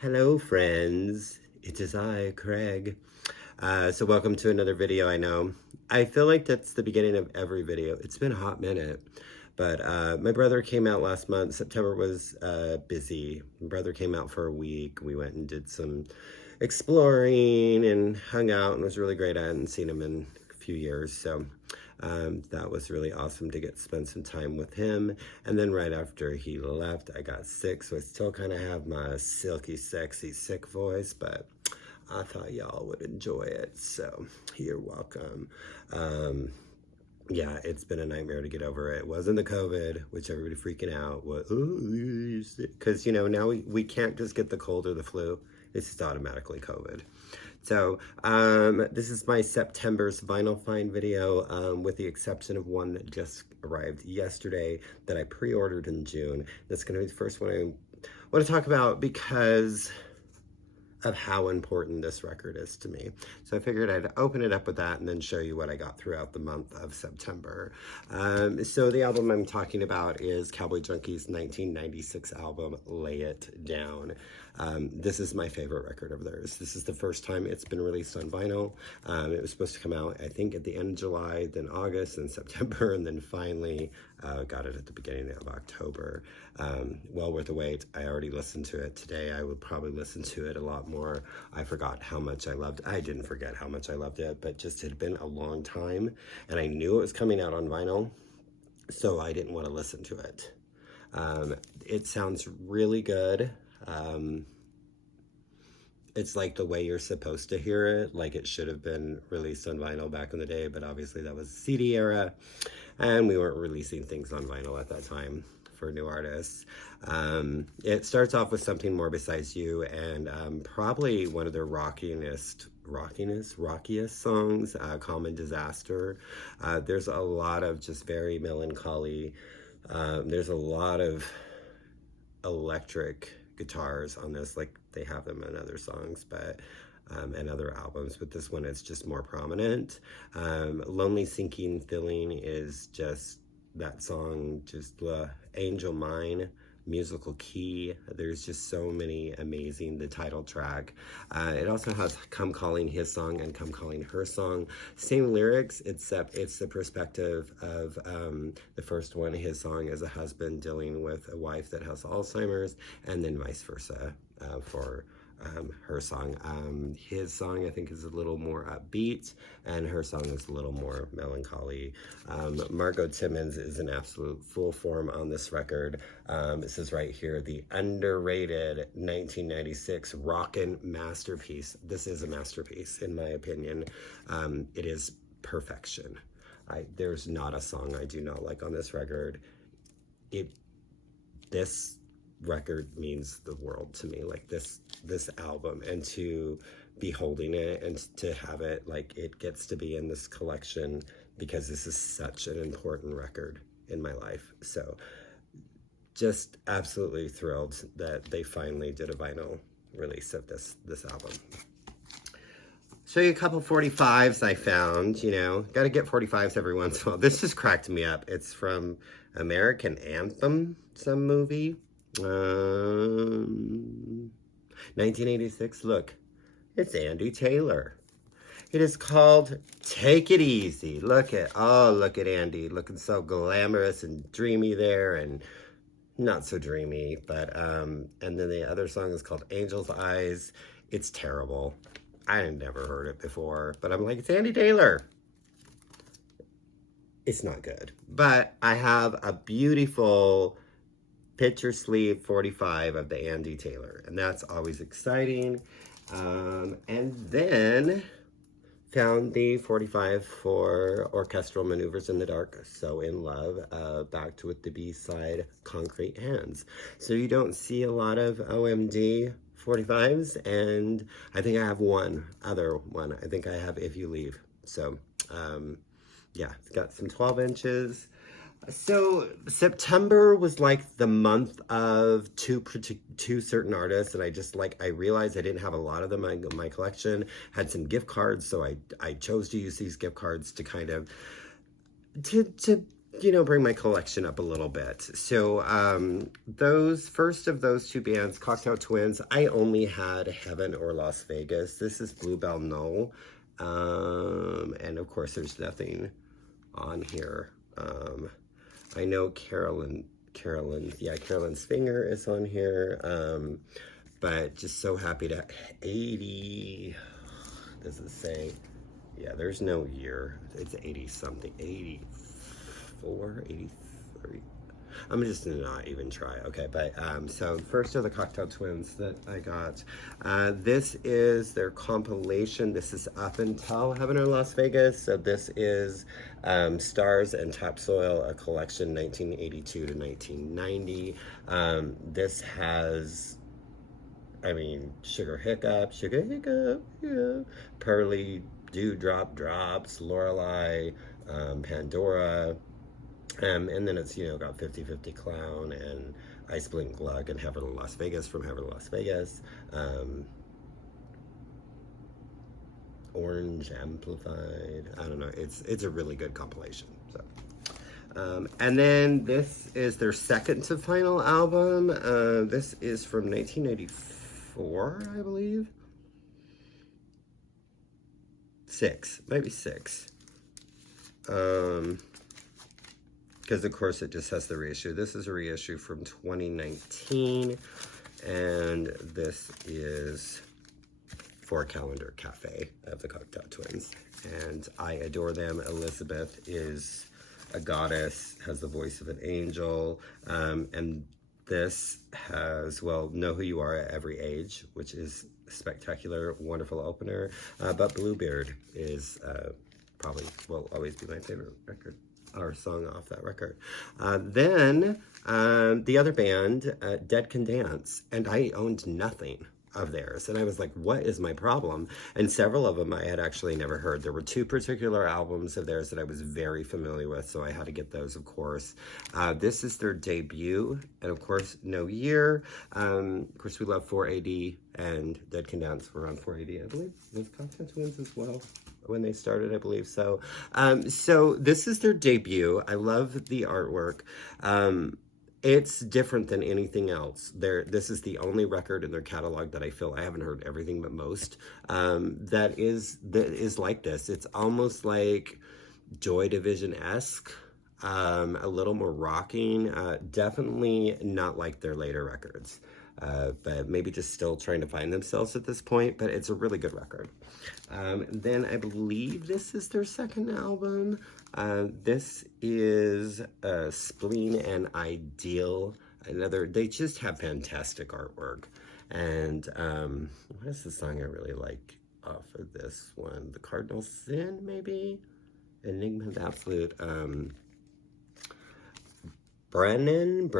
Hello, friends. It is I, Craig. So welcome to another video. I know I feel like that's the beginning of every video. It's been a hot minute, but my brother came out last month. September was busy. My brother came out for a week. We went and did some exploring and hung out, and it was really great. I hadn't seen him in a few years, so that was really awesome to spend some time with him. And then right after he left, I got sick, so I still kind of have my silky, sexy, sick voice, but I thought y'all would enjoy it, so you're welcome. Yeah, it's been a nightmare to get over it. It wasn't the COVID, which everybody freaking out. Because, you know, now we can't just get the cold or the flu. It's just automatically COVID. So this is my September's vinyl find video, with the exception of one that just arrived yesterday that I pre-ordered in June. That's going to be the first one I want to talk about because of how important this record is to me. So I figured I'd open it up with that and then show you what I got throughout the month of September. So the album I'm talking about is Cowboy Junkies' 1996 album, Lay It Down. This is my favorite record of theirs. This is the first time it's been released on vinyl. It was supposed to come out, I think, at the end of July, then August, then September, and then finally got it at the beginning of October. Well worth the wait. I already listened to it today. I would probably listen to it a lot more. I forgot how much I loved it. I didn't forget how much I loved it, but just it had been a long time, and I knew it was coming out on vinyl, so I didn't want to listen to it. It sounds really good. It's like the way you're supposed to hear it, like it should have been released on vinyl back in the day, but obviously that was the CD era, and we weren't releasing things on vinyl at that time for new artists. It starts off with Something More Besides You, and probably one of their rockiest songs, Common Disaster. There's a lot of just very melancholy. There's a lot of electric guitars on this, like they have them in other songs, but and other albums, but this one is just more prominent. Lonely Sinking Feeling is just that song, just Angel Mine, musical key. There's just so many amazing, the title track. It also has Come Calling His Song and Come Calling Her Song. Same lyrics, except it's the perspective of the first one, his song, as a husband dealing with a wife that has Alzheimer's, and then vice versa for her song. His song, I think, is a little more upbeat, and her song is a little more melancholy. Margot Timmons is an absolute full form on this record. It says right here, the underrated 1996 rockin' masterpiece. This is a masterpiece, in my opinion. It is perfection. There's not a song I do not like on this record. This record means the world to me, like this album, and to be holding it and to have it, like, it gets to be in this collection because this is such an important record in my life. So just absolutely thrilled that they finally did a vinyl release of this album. Show you a couple 45s I found. You know, gotta get 45s every once in a while. This just cracked me up. It's from American Anthem, some movie. 1986, look, it's Andy Taylor. It is called Take It Easy. Look at Andy, looking so glamorous and dreamy there, and not so dreamy, but, and then the other song is called Angel's Eyes. It's terrible. I had never heard it before, but I'm like, it's Andy Taylor. It's not good, but I have a beautiful picture sleeve 45 of the Andy Taylor, and that's always exciting. And then found the 45 for Orchestral Maneuvers in the Dark, So in Love, backed with the B-side, Concrete Hands. So you don't see a lot of OMD 45s, and I think I have one other one. I think I have If You Leave. So yeah, it's got some 12 inches. So September was like the month of two certain artists, and I realized I didn't have a lot of them in my collection. Had some gift cards, so I chose to use these gift cards to kind of to you know, bring my collection up a little bit. So those first of those two bands, Cocktail Twins, I only had Heaven or Las Vegas. This is Bluebell Knoll. And of course there's nothing on here. I know Carolyn's Finger is on here. But just so happy to 80, does it say? Yeah, there's no year. It's 80 something, 84, 83. I'm just gonna not even try. Okay, but so first of the Cocktail Twins that I got. This is their compilation. This is up until Heaven or Las Vegas. So this is Stars and Topsoil, a collection 1982 to 1990. This has, I mean, Sugar Hiccup, yeah. Pearly Dewdrop Drops, Lorelei, Pandora, and then it's, you know, got 50/50 Clown and Ice Blink Glug and Heaven in Las Vegas from Heaven in Las Vegas. Orange Amplified. I don't know. It's a really good compilation. So. And then this is their second to final album. This is from 1984, I believe. Maybe six. Because of course it just has the reissue. This is a reissue from 2019, and this is For Calendar Cafe of the Cocktail Twins, and I adore them. Elizabeth is a goddess, has the voice of an angel, and this has, well, Know Who You Are at Every Age, which is spectacular, wonderful opener, but Bluebeard is probably will always be my favorite record or song off that record. Then the other band, Deadin Dance, and I owned nothing of theirs, and I was like, what is my problem? And several of them I had actually never heard. There were two particular albums of theirs that I was very familiar with, so I had to get those, of course. This is their debut, and of course, no year. Of course, we love 4AD, and Deadin Dance were on 4AD, I believe. Was Cocktail Twins as well when they started, I believe so. So this is their debut. I love the artwork. It's different than anything else. This is the only record in their catalog that I feel, I haven't heard everything but most, that is like this. It's almost like Joy Division-esque, a little more rocking, definitely not like their later records. But maybe just still trying to find themselves at this point, but it's a really good record. Then I believe this is their second album. This is Spleen Ideal. They just have fantastic artwork. And what is the song I really like off of this one? The Cardinal Sin, maybe? Enigma Absolute. Brendan,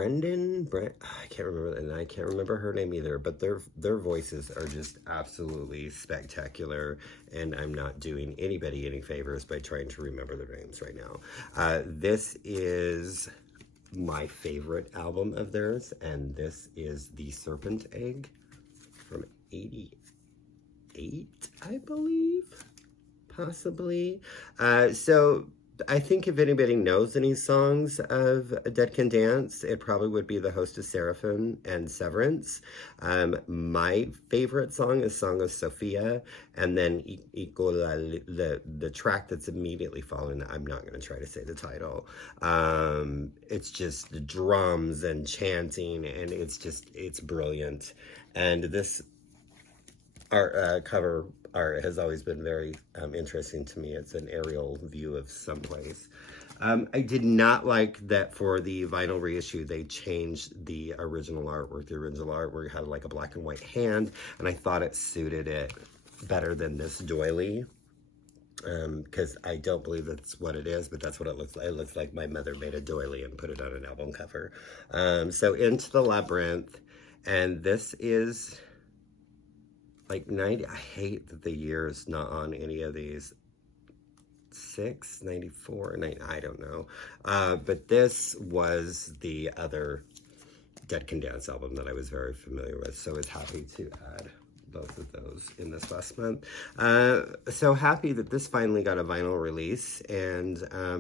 I can't remember, and I can't remember her name either, but their voices are just absolutely spectacular, and I'm not doing anybody any favors by trying to remember their names right now. This is my favorite album of theirs, and this is The Serpent Egg from 88, I believe, possibly. So I think if anybody knows any songs of Deadin Dance, it probably would be The Hostess Seraphim and Severance. My favorite song is Song of Sophia, and then the track that's immediately following that, I'm not going to try to say the title. It's just the drums and chanting, and it's brilliant. And this art cover art has always been very interesting to me. It's an aerial view of some place. I did not like that for the vinyl reissue they changed the original artwork. The original artwork had like a black and white hand, and I thought it suited it better than this doily, because I don't believe that's what it is, but that's what it looks like. It looks like my mother made a doily and put it on an album cover. So Into the Labyrinth, and this is like 90, I hate that the year is not on any of these. 94, 90, I don't know. But this was the other Deadin Dance album that I was very familiar with, so I was happy to add both of those in this last month. So happy that this finally got a vinyl release, and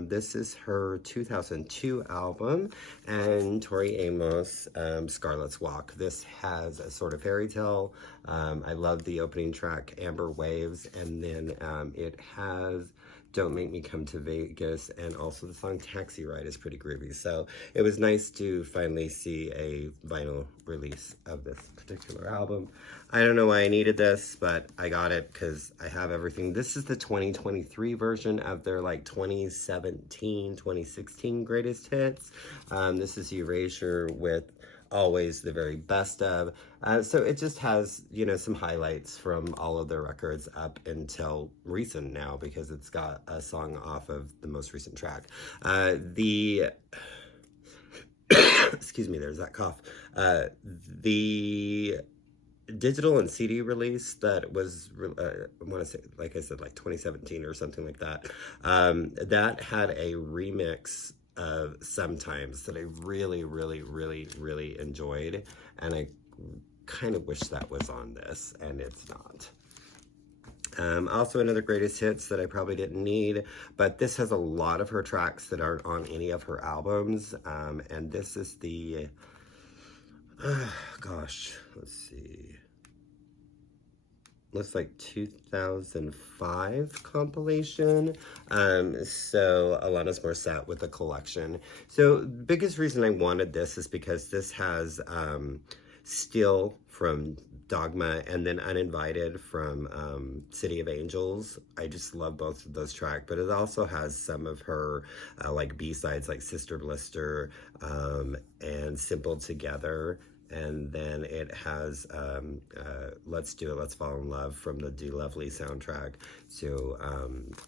this is her 2002 album, and Tori Amos, Scarlets Walk. This has a sort of fairy tale. I love the opening track, Amber Waves, and then it has Don't Make Me Come to Vegas, and also the song Taxi Ride is pretty groovy. So it was nice to finally see a vinyl release of this particular album. I don't know why I needed this, but I got it because I have everything. This is the 2023 version of their like 2017, 2016 greatest hits. This is Erasure with Always the Very Best Of. So it just has, you know, some highlights from all of their records up until recent now, because it's got a song off of the most recent track. Excuse me, there's that cough. The digital and CD release that was, I want to say, like I said, like 2017 or something like that, that had a remix of Sometimes that I really, really, really, really enjoyed, and I kind of wish that was on this, and it's not. Also another greatest hits that I probably didn't need, but this has a lot of her tracks that aren't on any of her albums, and this is the, gosh, let's see, looks like 2005 compilation. So Alanis Morissette with a collection. So biggest reason I wanted this is because this has Still from Dogma, and then Uninvited from City of Angels. I just love both of those tracks, but it also has some of her like B-sides like Sister Blister and Simple Together. And then it has Let's Do It, Let's Fall in Love from the Do Lovely soundtrack. So,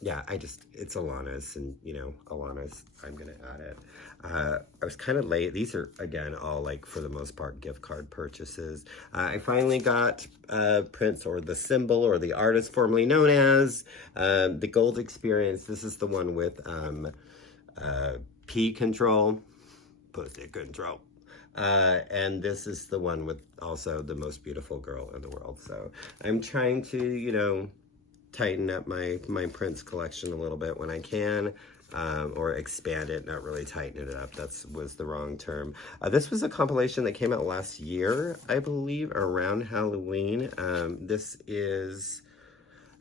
yeah, it's Alana's, and, you know, Alana's, I'm going to add it. I was kind of late. These are, again, all, like, for the most part, gift card purchases. I finally got Prince, or The Symbol, or the artist formerly known as The Gold Experience. This is the one with P Control, Pussy Control. And this is the one with also the most beautiful girl in the world. So I'm trying to, you know, tighten up my Prince collection a little bit when I can, or expand it, not really tighten it up. Was the wrong term. This was a compilation that came out last year, I believe, around Halloween. This is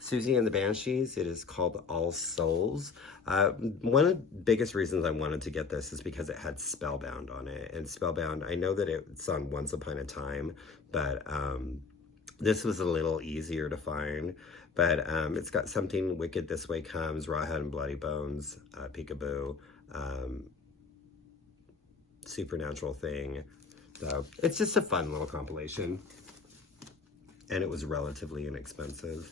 Susie and the Banshees. It is called All Souls. One of the biggest reasons I wanted to get this is because it had Spellbound on it. And Spellbound, I know that it's on Once Upon a Time, but this was a little easier to find. But it's got Something Wicked This Way Comes, Rawhead and Bloody Bones, Peekaboo, Supernatural Thing. So it's just a fun little compilation. And it was relatively inexpensive.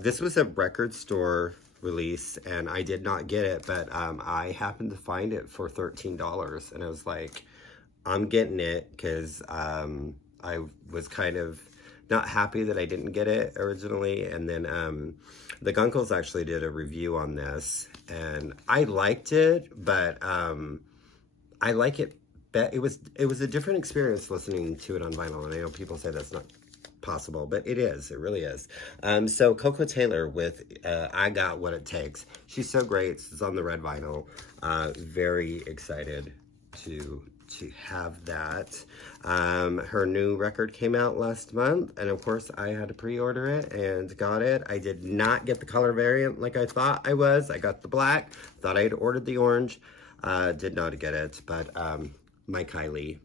This was a record store release, and I did not get it, but I happened to find it for $13, and I was like, I'm getting it, because I was kind of not happy that I didn't get it originally, and then the Gunkles actually did a review on this, and I liked it, but I like it. It was a different experience listening to it on vinyl, and I know people say that's not possible, but it is. It really is. So Coco Taylor with I Got What It Takes. She's so great. It's on the red vinyl. Very excited to have that. Her new record came out last month, and of course I had to pre-order it and got it. I did not get the color variant like I thought I was. I got the black. Thought I had ordered the orange. Did not get it, but my Kylie,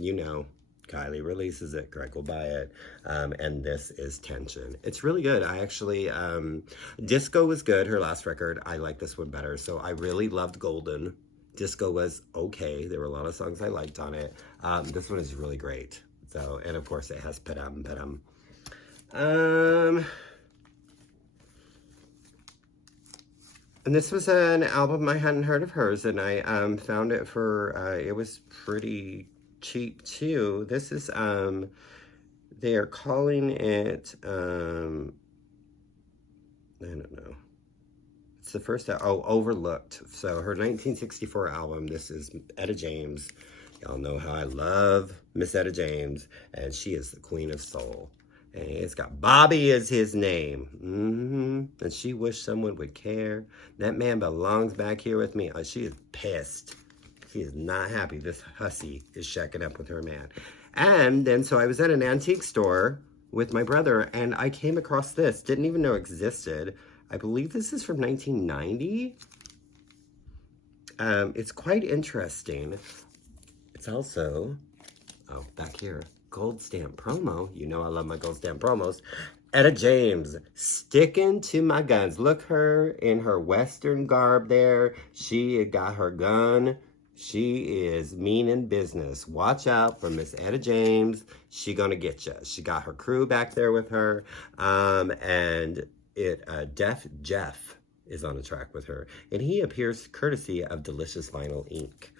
you know, Kylie releases it, Greg will buy it, and this is Tension. It's really good. I actually, Disco was good, her last record. I like this one better, so I really loved Golden. Disco was okay. There were a lot of songs I liked on it. This one is really great. So, and of course it has Padam Padam. And this was an album I hadn't heard of hers, and I found it for, it was pretty cheap too. This is they are calling it I don't know, it's the first Overlooked. So her 1964 album. This is ETA James. Y'all know how I love Miss ETA James, and she is the queen of soul. And it's got Bobby as his name. And she wished someone would care. That man belongs back here with me. Oh, she is pissed. She is not happy this hussy is shacking up with her man. And then, so I was at an antique store with my brother, and I came across this. Didn't even know existed. I believe this is from 1990. It's quite interesting. It's also, oh, back here, gold stamp promo. You know I love my gold stamp promos. ETA James, sticking to my guns. Look her in her Western garb there. She got her gun. She is meaning business. Watch out for Miss ETA James. She gonna get you. She got her crew back there with her. And Deaf Jeff is on the track with her. And he appears courtesy of Delicious Vinyl Ink.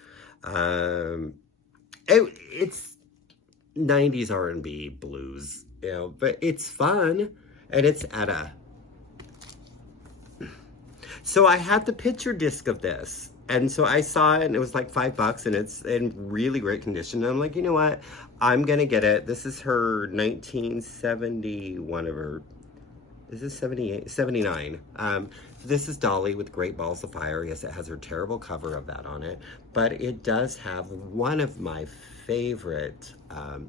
It's 90s R&B blues, you know, but it's fun, and it's ETA. So I had the picture disc of this, and so I saw it, and it was like $5, and it's in really great condition. And I'm like, you know what? I'm gonna get it. This is her 1970, one of her, is this 78? 79. This is Dolly with Great Balls of Fire. Yes, it has her terrible cover of that on it, but it does have one of my favorite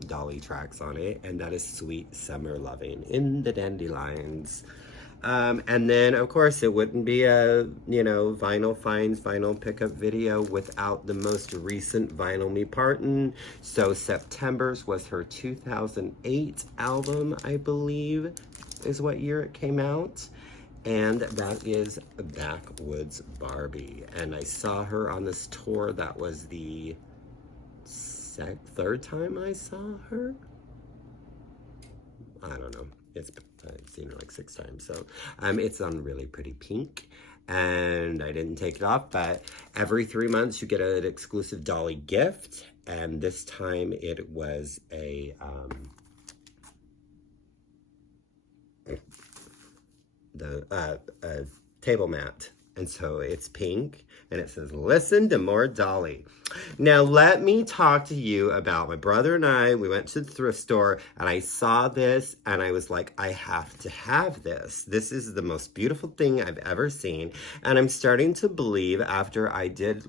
Dolly tracks on it, and that is Sweet Summer Loving in the Dandelions. And then, of course, it wouldn't be a, you know, Vinyl Finds Vinyl Pickup video without the most recent Vinyl Me Partin'. So September's was her 2008 album, I believe, is what year it came out. And that is Backwoods Barbie. And I saw her on this tour. That was the third time I saw her. I don't know. I've seen her like 6 times. So it's on really pretty pink. And I didn't take it off, but every 3 months you get an exclusive Dolly gift. And this time it was a table mat, and so it's pink, and it says, listen to more Dolly. Now, let me talk to you about my brother and I. We went to the thrift store, and I saw this, and I was like, I have to have this. This is the most beautiful thing I've ever seen, and I'm starting to believe, after I did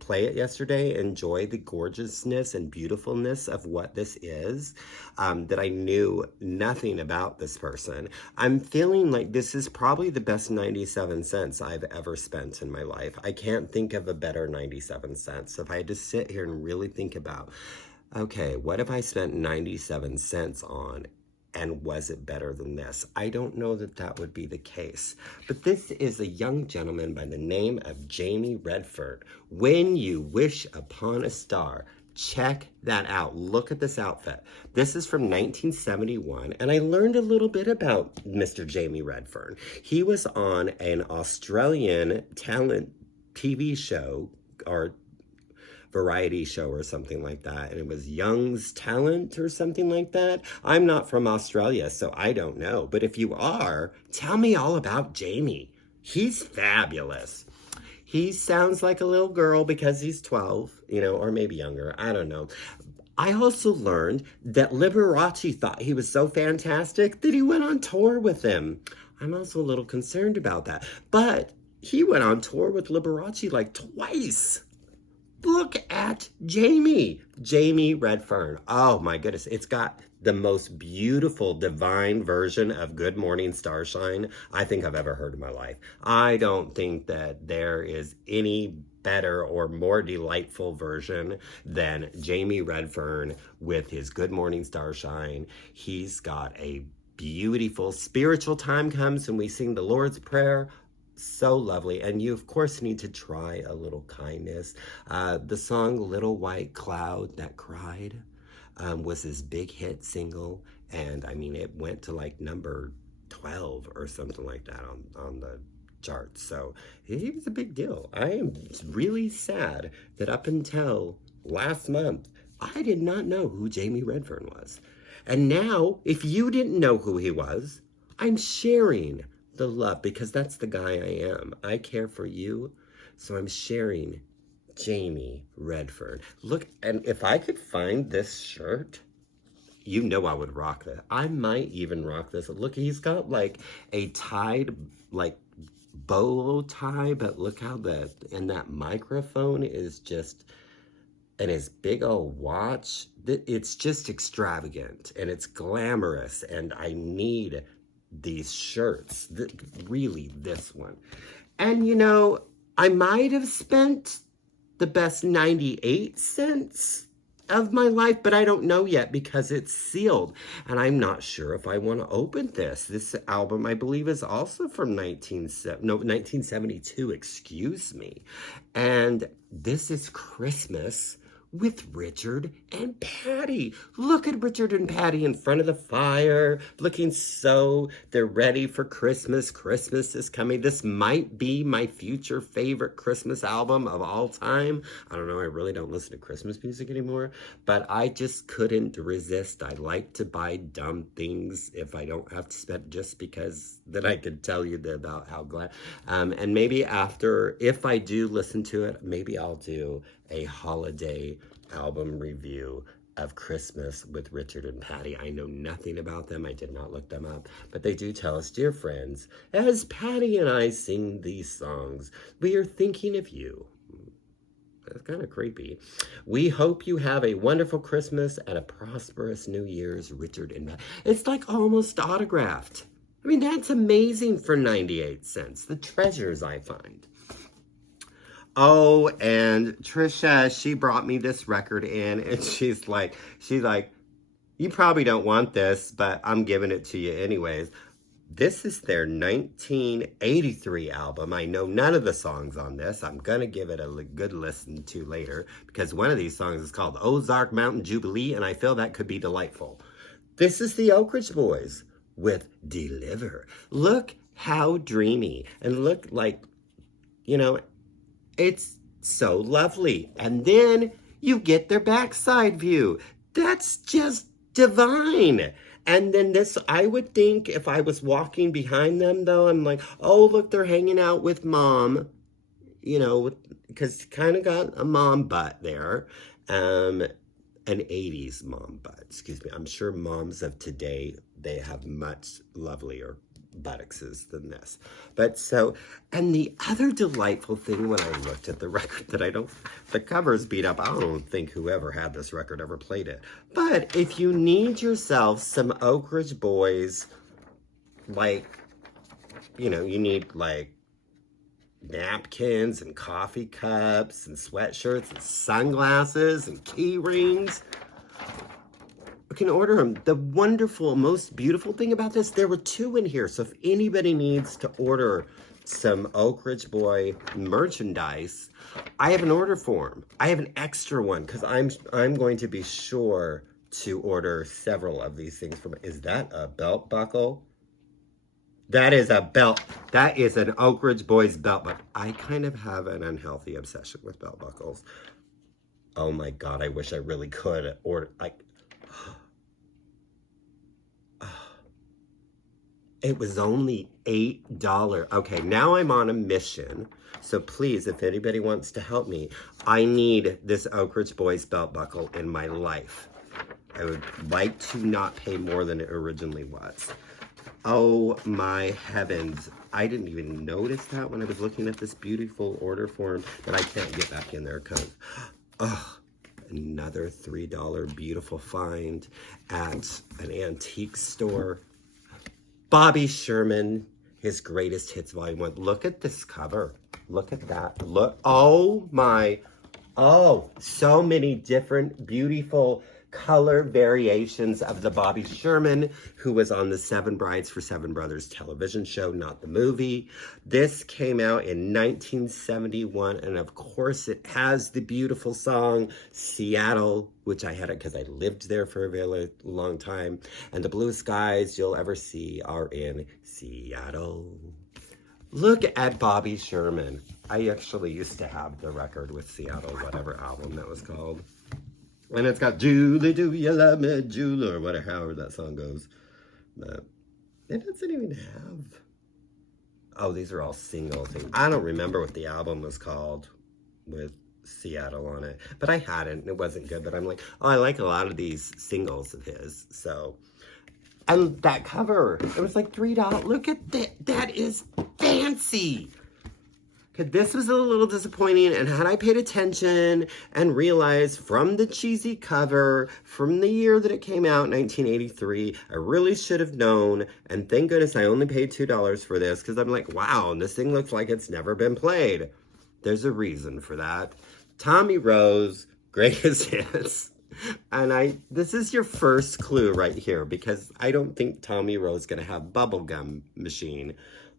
play it yesterday, enjoy the gorgeousness and beautifulness of what this is, that I knew nothing about this person. I'm feeling like this is probably the best 97 cents I've ever spent in my life. I can't think of a better 97 cents. So if I had to sit here and really think about, okay, what have I spent 97 cents on, and was it better than this? I don't know that that would be the case. But this is a young gentleman by the name of Jamie Redford. When You Wish Upon a Star. Check that out. Look at this outfit. This is from 1971, and I learned a little bit about Mr. Jamie Redford. He was on an Australian talent TV show or variety show or something like that, and it was Young's Talent or something like that. I'm not from Australia, so I don't know, but if you are, tell me all about Jamie. He's fabulous. He sounds like a little girl because he's 12, you know, or maybe younger. I don't know. I also learned that Liberace thought he was so fantastic that he went on tour with him. I'm also a little concerned about that. But he went on tour with Liberace like twice. Look at Jamie Redford. Oh my goodness. It's got the most beautiful divine version of Good Morning Starshine I think I've ever heard in my life. I don't think that there is any better or more delightful version than Jamie Redford with his Good Morning Starshine. He's got a beautiful spiritual time comes and we sing the Lord's Prayer. So lovely. And you, of course, need to try a little kindness. The song Little White Cloud That Cried was his big hit single. And I mean, it went to like number 12 or something like that on the charts. So he was a big deal. I am really sad that up until last month, I did not know who Jamie Redford was. And now, if you didn't know who he was, I'm sharing the love, because that's the guy I am. I care for you, so I'm sharing Jamie Redford. Look, and if I could find this shirt, you know I would rock this. I might even rock this. Look, he's got like a tied, like, bolo tie, but look how and that microphone is just, and his big old watch, it's just extravagant, and it's glamorous, and I need these shirts. Really, this one. And, you know, I might have spent the best 98 cents of my life, but I don't know yet because it's sealed. And I'm not sure if I want to open this. This album, I believe, is also from 1972, excuse me. And this is Christmas with Richard and Patty. Look at Richard and Patty in front of the fire, looking so, they're ready for Christmas. Christmas is coming. This might be my future favorite Christmas album of all time. I don't know, I really don't listen to Christmas music anymore, but I just couldn't resist. I like to buy dumb things if I don't have to spend, just because then I could tell you about how glad, and maybe after, if I do listen to it, maybe I'll do a holiday album review of Christmas with Richard and Patty. I know nothing about them. I did not look them up, but they do tell us, dear friends, as Patty and I sing these songs, we are thinking of you. That's kind of creepy. We hope you have a wonderful Christmas and a prosperous New Year's, Richard and Patty. It's like almost autographed. I mean, that's amazing for 98 cents. The treasures I find. Oh, and Trisha, she brought me this record in, and she's like, you probably don't want this, but I'm giving it to you anyways. This is their 1983 album. I know none of the songs on this. I'm going to give it a good listen to later, because one of these songs is called Ozark Mountain Jubilee, and I feel that could be delightful. This is the Oak Ridge Boys with Deliver. Look how dreamy, and look like, you know, it's so lovely. And then you get their backside view. That's just divine. And then this, I would think if I was walking behind them, though, I'm like, oh, look, they're hanging out with mom. You know, because kind of got a mom butt there. An 80s mom butt, excuse me. I'm sure moms of today, they have much lovelier buttocks than this. But so, and the other delightful thing when I looked at the record that the cover's beat up. I don't think whoever had this record ever played it. But if you need yourself some Oak Ridge Boys, like, you know, you need like napkins and coffee cups and sweatshirts and sunglasses and key rings, can order them. The wonderful, most beautiful thing about this, there were 2 in here. So if anybody needs to order some Oak Ridge Boy merchandise, I have an order form. I have an extra one because I'm going to be sure to order several of these things from. Is that a belt buckle? That is a belt. That is an Oak Ridge Boys belt buckle. I kind of have an unhealthy obsession with belt buckles. Oh my God, I wish I really could order. It was only $8. Okay, now I'm on a mission. So please, if anybody wants to help me, I need this Oak Ridge Boys belt buckle in my life. I would like to not pay more than it originally was. Oh my heavens. I didn't even notice that when I was looking at this beautiful order form, but I can't get back in there because, oh, another $3 beautiful find at an antique store. Bobby Sherman, his greatest hits volume 1. Look at this cover. Look at that. Look. Oh my. Oh, so many different beautiful color variations of the Bobby Sherman, who was on the Seven Brides for Seven Brothers television show, not the movie. This came out in 1971, and of course it has the beautiful song Seattle, which I had it because I lived there for a very long time, and the blue skies you'll ever see are in Seattle. Look at Bobby Sherman. I actually used to have the record with Seattle, whatever album that was called. And it's got Julie, do you love me, Julie, or whatever, however that song goes. But it doesn't even have. Oh, these are all single things. I don't remember what the album was called with Seattle on it. But I hadn't. It wasn't good. But I'm like, oh, I like a lot of these singles of his. So, and that cover, it was like $3. Look at that. That is fancy. This was a little disappointing, and had I paid attention and realized from the cheesy cover, from the year that it came out, 1983, I really should have known, and thank goodness I only paid $2 for this, because I'm like, wow, this thing looks like it's never been played. There's a reason for that. Tommy Rose, greatest hits. And this is your first clue right here, because I don't think Tommy Rose is going to have Bubblegum Machine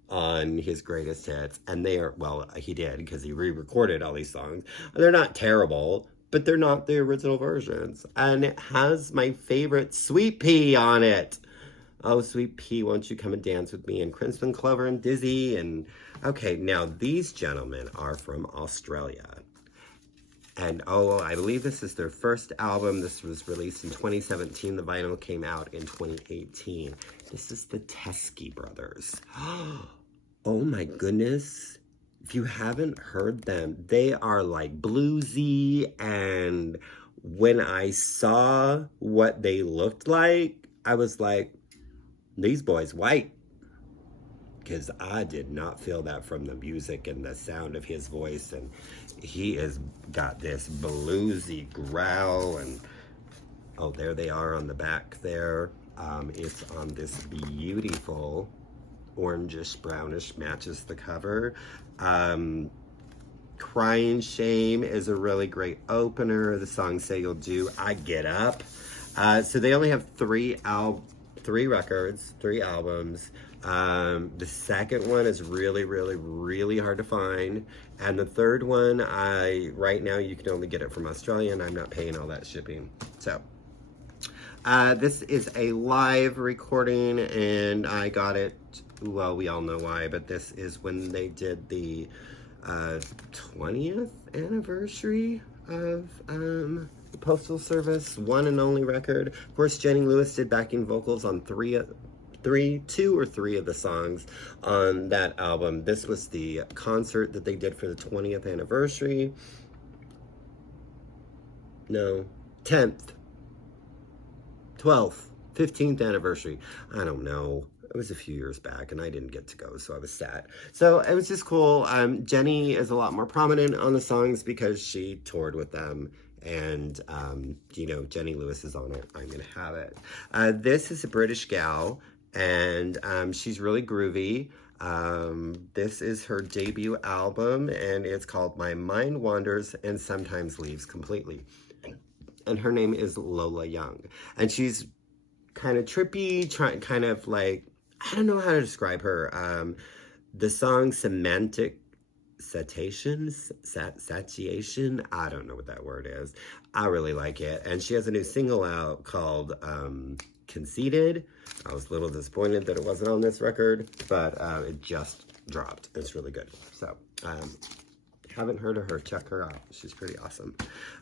on his greatest hits, and they are, well, he did, because he re-recorded all these songs. They're not terrible, but they're not the original versions, and it has my favorite Sweet Pea on it. Oh, Sweet Pea, won't you come and dance with me, and Crimson Clover and Dizzy, and okay, now these gentlemen are from Australia, and oh, I believe this is their first album. This was released in 2017. The vinyl came out in 2018. This is the Tye Brothers. Oh my goodness. If you haven't heard them, they are like bluesy, and when I saw what they looked like, I was like, these boys white. Because I did not feel that from the music and the sound of his voice, and he has got this bluesy growl, and oh, there they are on the back there. It's on this beautiful orangish, brownish, matches the cover. Crying Shame is a really great opener. The song Say You'll Do, I Get Up. So they only have three records, 3 albums. The second one is really, really, really hard to find. And the third one, right now you can only get it from Australia, and I'm not paying all that shipping. So, this is a live recording, and I got it, well, we all know why, but this is when they did the 20th anniversary of the Postal Service one and only record. Of course, Jenny Lewis did backing vocals on 2 or 3 of the songs on that album. This was the concert that they did for the 20th anniversary. No, 10th, 12th, 15th anniversary. I don't know. It was a few years back, and I didn't get to go, so I was sad. So it was just cool. Jenny is a lot more prominent on the songs because she toured with them. And, you know, Jenny Lewis is on it. I'm going to have it. This is a British gal, and she's really groovy. This is her debut album, and it's called My Mind Wanders and Sometimes Leaves Completely. And her name is Lola Young. And she's kind of trippy, kind of like, I don't know how to describe her. The song Semantic Satiation, I don't know what that word is. I really like it. And she has a new single out called Conceited. I was a little disappointed that it wasn't on this record, but it just dropped. It's really good. So, haven't heard of her, check her out. She's pretty awesome.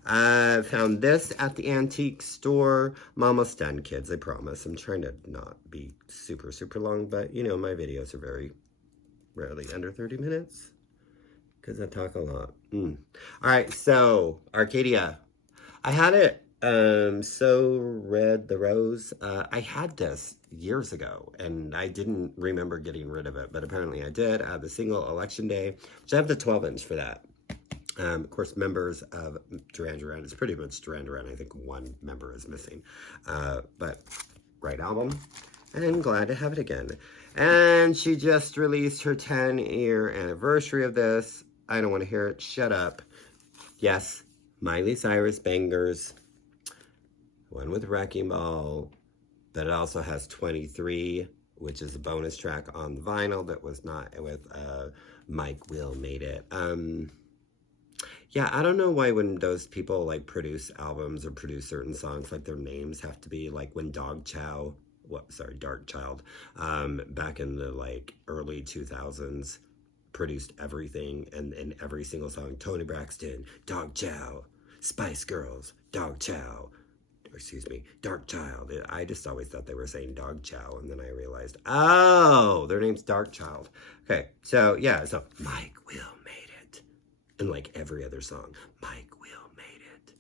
I found this at the antique store. I'm almost done, kids, I promise. I'm trying to not be super, super long, but, you know, my videos are very rarely under 30 minutes. Because I talk a lot. All right, so Arcadia. I had it. So Red the Rose. I had this years ago, and I didn't remember getting rid of it, but apparently I did. I have the single Election Day, which I have the 12-inch for that. Of course, members of Duran Duran. It's pretty much Duran Duran. I think one member is missing. But great album. And I'm glad to have it again. And she just released her 10-year anniversary of this. I don't want to hear it. Shut up. Yes, Miley Cyrus bangers. One with Wrecking Ball. But it also has 23, which is a bonus track on the vinyl that was not with Mike Will made it. Yeah, I don't know why when those people like produce albums or produce certain songs, like their names have to be like when Dark Child, back in the like early 2000s, produced everything, and in every single song, Tony Braxton, Dog Chow, Spice Girls, Dog Chow, excuse me, Dark Child. I just always thought they were saying Dog Chow, and then I realized, oh, their name's Dark Child. Okay, so yeah, so Mike Will made it. And like every other song, Mike Will made it.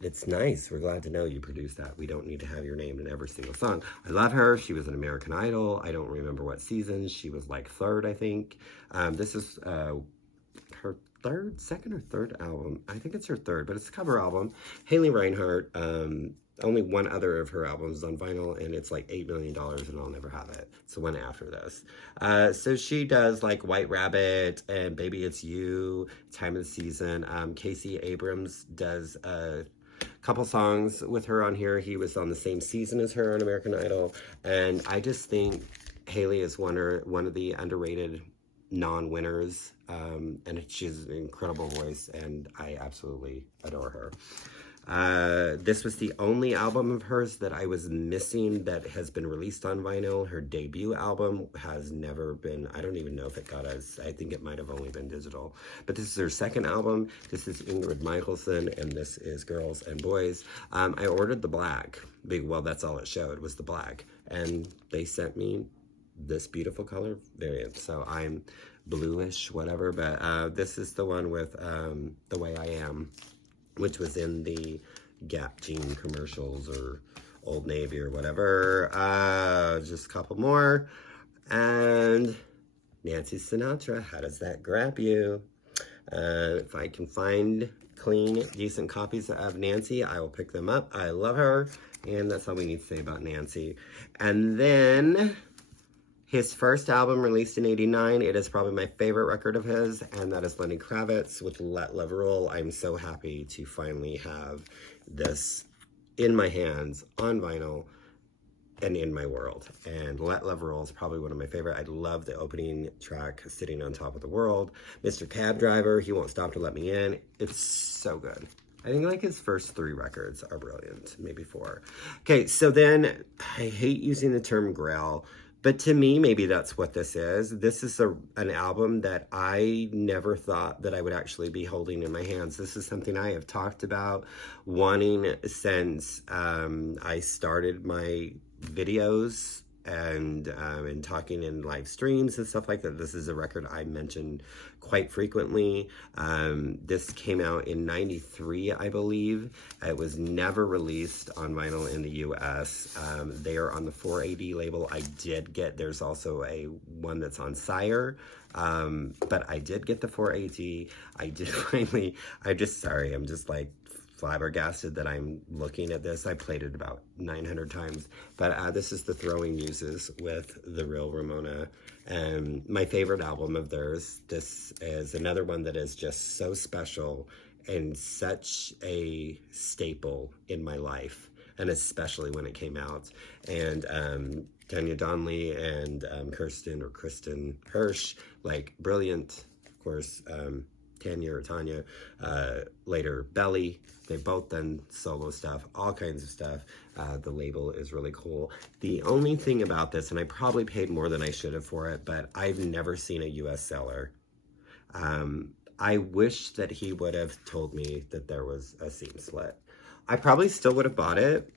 It's nice. We're glad to know you produced that. We don't need to have your name in every single song. I love her. She was an American Idol. I don't remember what season. She was like third, I think. This is her second or third album. I think it's her third, but it's a cover album. Haley Reinhart. Only one other of her albums on vinyl, and it's like $8 million, and I'll never have it. It's the one after this. So she does like White Rabbit and Baby It's You, Time of the Season. Casey Abrams does a couple songs with her on here. He was on the same season as her on American Idol, and I just think Haley is one of the underrated non-winners, and she has an incredible voice, and I absolutely adore her. This was the only album of hers that I was missing that has been released on vinyl. Her debut album has never been, I don't even know if it got us, I think it might have only been digital. But this is her second album. This is Ingrid Michaelson, and this is Girls and Boys. I ordered the black. Well, that's all it showed was the black. And they sent me this beautiful color variant. So I'm bluish, whatever. But this is the one with The Way I Am, which was in the Gap Jean commercials or Old Navy or whatever. Just a couple more. And Nancy Sinatra, how does that grab you? If I can find clean, decent copies of Nancy, I will pick them up. I love her. And that's all we need to say about Nancy. And then his first album released in '89, it is probably my favorite record of his, and that is Lenny Kravitz with Let Love Roll. I'm so happy to finally have this in my hands, on vinyl, and in my world. And Let Love Roll is probably one of my favorite. I love the opening track, Sitting on Top of the World. Mr. Cab Driver, He Won't Stop to Let Me In. It's so good. I think like his first 3 records are brilliant, maybe 4. Okay, so then I hate using the term Grail, but to me, maybe that's what this is. This is an album that I never thought that I would actually be holding in my hands. This is something I have talked about wanting since I started my videos and talking in live streams and stuff like that. This is a record I mentioned quite frequently. This came out in '93, I believe. It was never released on vinyl in the US. They are on the 4AD label. I did get, there's also one that's on Sire, but I did get the 4AD. I did finally, I'm just like flabbergasted that I'm looking at this. I played it about 900 times, but this is the Throwing Muses with the real Ramona. My favorite album of theirs. This is another one that is just so special and such a staple in my life, and especially when it came out. And Tanya Donley and Kristen Hirsch, like brilliant, of course. Tanya, later Belly. They've both done solo stuff, all kinds of stuff. The label is really cool. The only thing about this, and I probably paid more than I should have for it, but I've never seen a US seller. I wish that he would have told me that there was a seam split. I probably still would have bought it,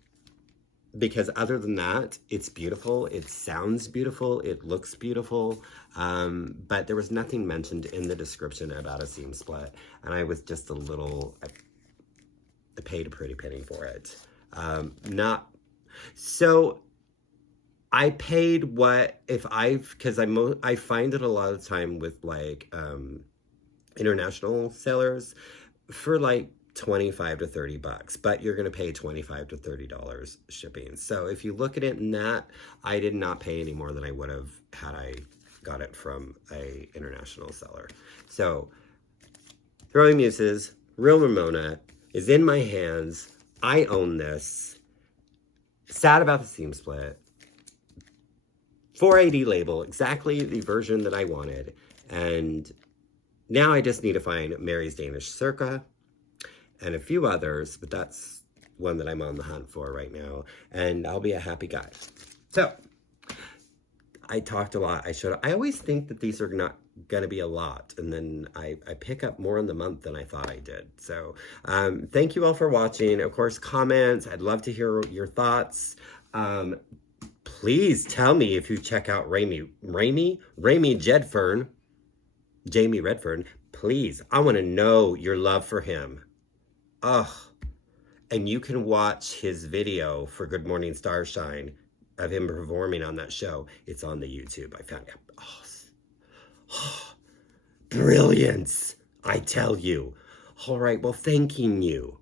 because other than that, it's beautiful, it sounds beautiful, it looks beautiful, but there was nothing mentioned in the description about a seam split, and I was just a little, I paid a pretty penny for it. So I paid what, because I find it a lot of the time with like international sellers for like $25 to $30, but you're going to pay $25 to $30 shipping. So if you look at it in that, I did not pay any more than I would have had I got it from a international seller. So Throwing Muses, Real Ramona is in my hands. I own this. Sad about the seam split. 4AD label, exactly the version that I wanted. And now I just need to find Mary's Danish Circa and a few others, but that's one that I'm on the hunt for right now, and I'll be a happy guy. So, I talked a lot. I always think that these are not going to be a lot, and then I pick up more in the month than I thought I did. So, thank you all for watching. Of course, comments. I'd love to hear your thoughts. Please tell me if you check out Jamie Redfern. Please, I want to know your love for him. Ugh. And you can watch his video for Good Morning Starshine of him performing on that show. It's on the YouTube. I found it. Oh, brilliance, I tell you. All right, well, thanking you